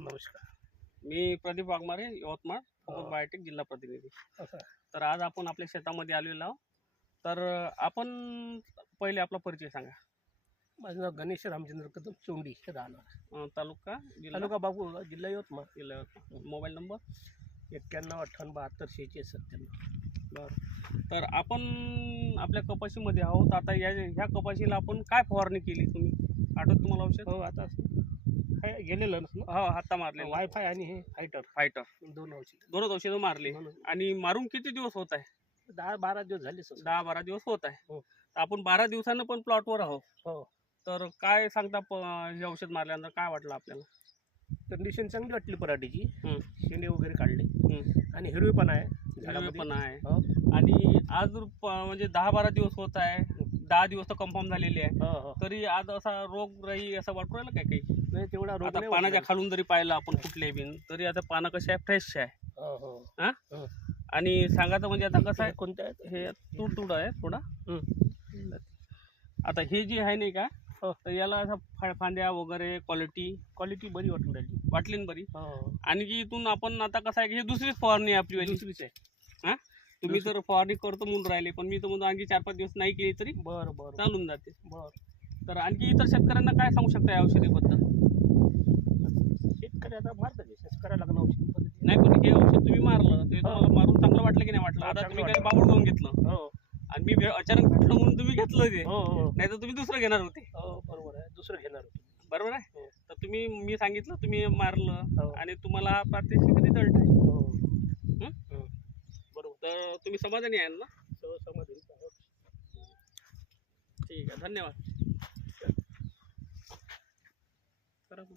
नमस्कार. मी प्रदीप वाघमारे, यवतमाळ बायोटेक जिल्हा प्रतिनिधी. असं तर आज आपण आपल्या शेतामध्ये आलेलो आहोत. तर आपण पहिले आपला परिचय सांगा. माझं नाव गणेश रामचंद्र कदम चोंडी राहणार तालुका जिल्हा तालुका बाबू जिल्हा यवतमाळ. जिल्हा यवतमाळ. Mobile number 9158 72 96. बरं. तर आपण आपल्या कपाशीमध्ये आहोत. आता ह्या कपाशीला आपण काय फवारणी केली तुम्ही? आठवत तुम्हाला औषध? हो आता हे गेलेलं ना हो, हाता मारले. वायफाय आणि हे फायटर दोन औषध दोनच औषधं मारली. आणि मारून किती दिवस होत आहे? 10-12 दिवस झाले सर. 10-12 दिवस होत आहे. हो. तर आपण 12 दिवसानं पण प्लॉटवर आहोत. हो, तर काय सांगता हे औषध मारल्यानंतर काय वाटलं आपल्याला? कंडिशन चांगली वाटली पराठीची. हं. शेंडे वगैरे काढले हं. आणि हिरवेपणा आहे हिरवे पण आहे. हो. आणि आज म्हणजे 10-12 दिवस होत आहे. 10 दिवस तर कन्फर्म झालेले आहे. हो, हो. तरी आज असा रोग राही असं वाटू राहिलं काय काही? नाही तेवढा रोग आता नाही पानाच्या वाटला. खालून जरी पाहिलं आपण कुठले बिन तरी आता पानं कशी आहे, फ्रेश आहे. हो, हो. हा? हो. आणि सांगायचं म्हणजे आता कसं आहे, कोणत्या आहेत? हे तुड आहे थोडा. हं. आता हे जे आहे नाही का, हो. तर याला असं फांद्या वगैरे क्वालिटी बरी वाटून राहिली. वाटली ना बरी. हो. आणि की इथून आपण आता कसं आहे की ही दुसरीच फवारणी आहे आपली वाली. दुसरीच आहे. हा, तुम्ही तर फवारणी करतो म्हणून राहिले, पण मी तर म्हणतो आणखी 4-5 दिवस नाही केली तरी बरं बरं चालून जाते. बरं. तर आणखी इतर शेतकऱ्यांना काय सांगू शकता या औषधीबद्दल? शेतकरी आता मारतात शेतकऱ्याला लागणं औषध पद्धती. नाही, पण हे औषध तुम्ही मारलं ते तुम्हाला मारून चांगलं वाटलं की नाही वाटलं? आता चांगलं तुम्ही काय वाटलं. बाबूळ घेऊन घेतलं हो आणि मी अचानक भेटलो म्हणून तुम्ही घेतलं ते, हो हो नाही तर तुम्ही दुसरं घेणार होते. हो बरोबर आहे. दुसरं घेणार होतो. बरोबर आहे. हो. तर तुम्ही मी सांगितलं तुम्ही मारलं हो. आणि तुम्हाला प्रात्यक्षिक रिझल्ट आहे. हो. हं? हं. बरोबर. तर तुम्ही समाधानी आहे ना? समाधानी आहोत. ठीक आहे, धन्यवाद. करा मग.